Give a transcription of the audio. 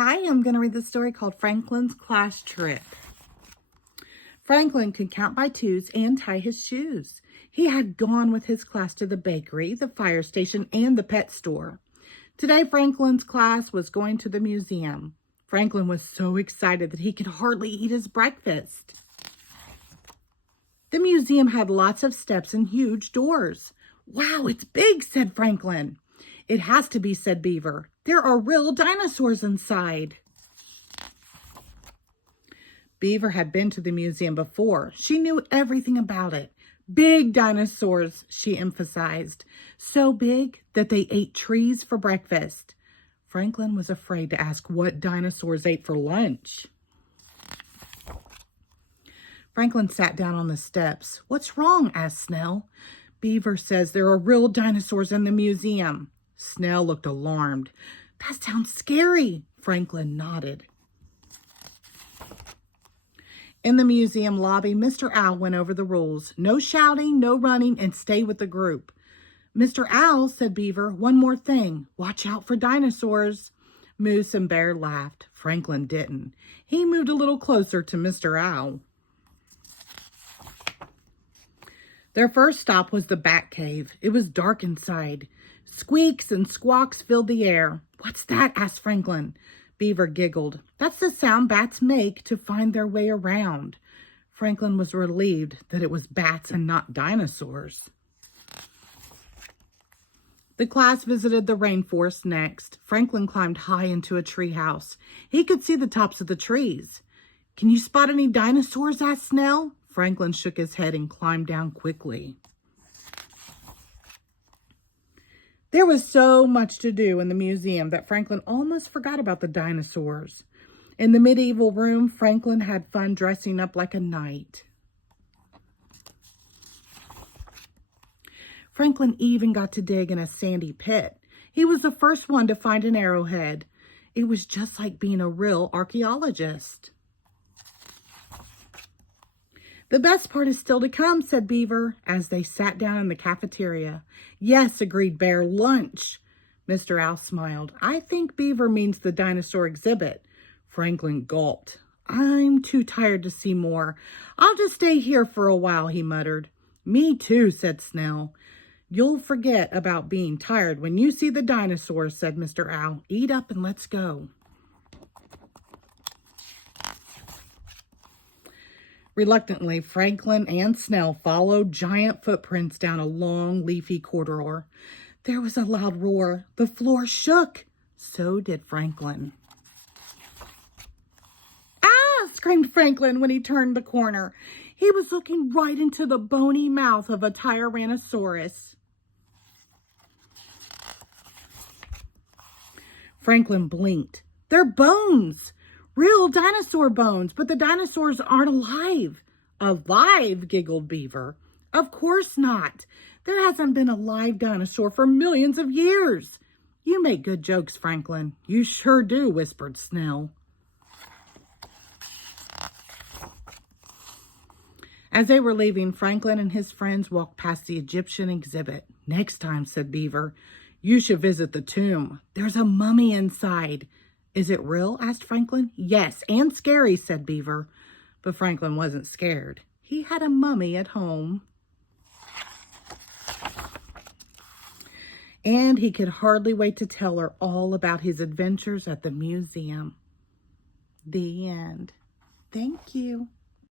Hi, I'm going to read the story called Franklin's Class Trip. Franklin could count by twos and tie his shoes. He had gone with his class to the bakery, the fire station, and the pet store. Today, Franklin's class was going to the museum. Franklin was so excited that he could hardly eat his breakfast. The museum had lots of steps and huge doors. "Wow, it's big," said Franklin. "It has to be," said Beaver. "There are real dinosaurs inside." Beaver had been to the museum before. She knew everything about it. "Big dinosaurs," she emphasized. "So big that they ate trees for breakfast." Franklin was afraid to ask what dinosaurs ate for lunch. Franklin sat down on the steps. "What's wrong?" asked Snell. "Beaver says there are real dinosaurs in the museum." Snell looked alarmed. "That sounds scary." Franklin nodded. In the museum lobby, Mr. Owl went over the rules. No shouting, no running, and stay with the group. "Mr. Owl," said Beaver, "one more thing. Watch out for dinosaurs." Moose and Bear laughed. Franklin didn't. He moved a little closer to Mr. Owl. Their first stop was the Bat Cave. It was dark inside. Squeaks and squawks filled the air. "What's that?" asked Franklin. Beaver giggled. "That's the sound bats make to find their way around." Franklin was relieved that it was bats and not dinosaurs. The class visited the rainforest next. Franklin climbed high into a treehouse. He could see the tops of the trees. "Can you spot any dinosaurs?" asked Snell. Franklin shook his head and climbed down quickly. There was so much to do in the museum that Franklin almost forgot about the dinosaurs. In the medieval room, Franklin had fun dressing up like a knight. Franklin even got to dig in a sandy pit. He was the first one to find an arrowhead. It was just like being a real archaeologist. "The best part is still to come," said Beaver, as they sat down in the cafeteria. "Yes," agreed Bear, "lunch." Mr. Owl smiled. "I think Beaver means the dinosaur exhibit." Franklin gulped. "I'm too tired to see more. I'll just stay here for a while," he muttered. "Me too," said Snell. "You'll forget about being tired when you see the dinosaurs," said Mr. Owl. "Eat up and let's go." Reluctantly, Franklin and Snell followed giant footprints down a long, leafy corridor. There was a loud roar. The floor shook. So did Franklin. "Ah!" screamed Franklin when he turned the corner. He was looking right into the bony mouth of a Tyrannosaurus. Franklin blinked. "They're bones! Real dinosaur bones, but the dinosaurs aren't alive." "Alive?" giggled Beaver. "Of course not. There hasn't been a live dinosaur for millions of years." "You make good jokes, Franklin." "You sure do," whispered Snell. As they were leaving, Franklin and his friends walked past the Egyptian exhibit. "Next time," said Beaver, "you should visit the tomb. There's a mummy inside." "Is it real?" asked Franklin. "Yes, and scary," said Beaver. But Franklin wasn't scared. He had a mummy at home. And he could hardly wait to tell her all about his adventures at the museum. The end. Thank you.